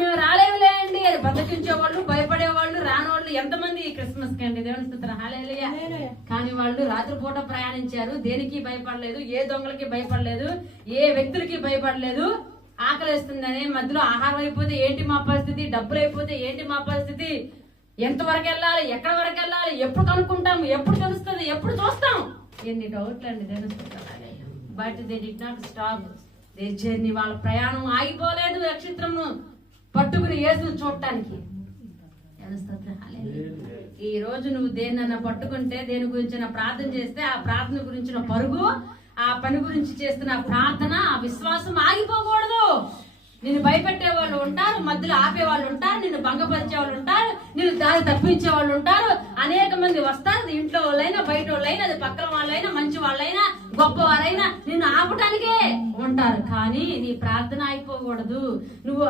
మేము రాలేవులే అండి అది బద్దకించేవాళ్ళు, భయపడేవాళ్ళు, రానోళ్ళు ఎంతమంది క్రిస్మస్ కి అండి. దేవుని స్తోత్రం, హల్లెలూయా. కానీ వాళ్ళు రాత్రిపూట ప్రయాణించారు, దేనికి భయపడలేదు, ఏ దొంగలకి భయపడలేదు, ఏ వ్యక్తులకి భయపడలేదు. ఆకలిస్తుందని మధ్యలో ఆహారం అయిపోతే ఏంటి మా పరిస్థితి, డబ్బులు అయిపోతే ఏంటి మా పరిస్థితి, ఎంతవరకు వెళ్ళాలి, ఎక్కడి వరకు వెళ్ళాలి, ఎప్పుడు కనుక్కుంటాం, ఎప్పుడు తెలుస్తుంది, ఎప్పుడు చూస్తాం, ఎన్ని డౌట్లు అండి. దేవుని స్తోత్రం. But they did not stop their journey. వాళ్ళ ప్రయాణం ఆగిపోలేదు. నక్షత్రమును పట్టుకుని యేసును చూడటానికి. ఈ రోజు నువ్వు దేన్నన్నా పట్టుకుంటే, దేని గురించి ప్రార్థన చేస్తే, ఆ ప్రార్థన గురించిన పరుగు, ఆ పని గురించి చేస్తున్న ప్రార్థన, ఆ విశ్వాసం ఆగిపోకూడదు. నిన్ను భయపెట్టే వాళ్ళు ఉంటారు, మధ్యలో ఆపే వాళ్ళు ఉంటారు, నిన్ను భంగపరిచే వాళ్ళు ఉంటారు, నిన్ను దారి తప్పించే వాళ్ళు ఉంటారు. అనేక మంది వస్తారు, ఇంట్లో వాళ్ళైనా బయట వాళ్ళైనా, అది పక్కన వాళ్ళైనా, మంచి వాళ్ళైనా, గొప్ప వారైనా నిన్ను ఆపటానికే ఉంటారు. కానీ నీ ప్రార్థన అయిపోకూడదు. నువ్వు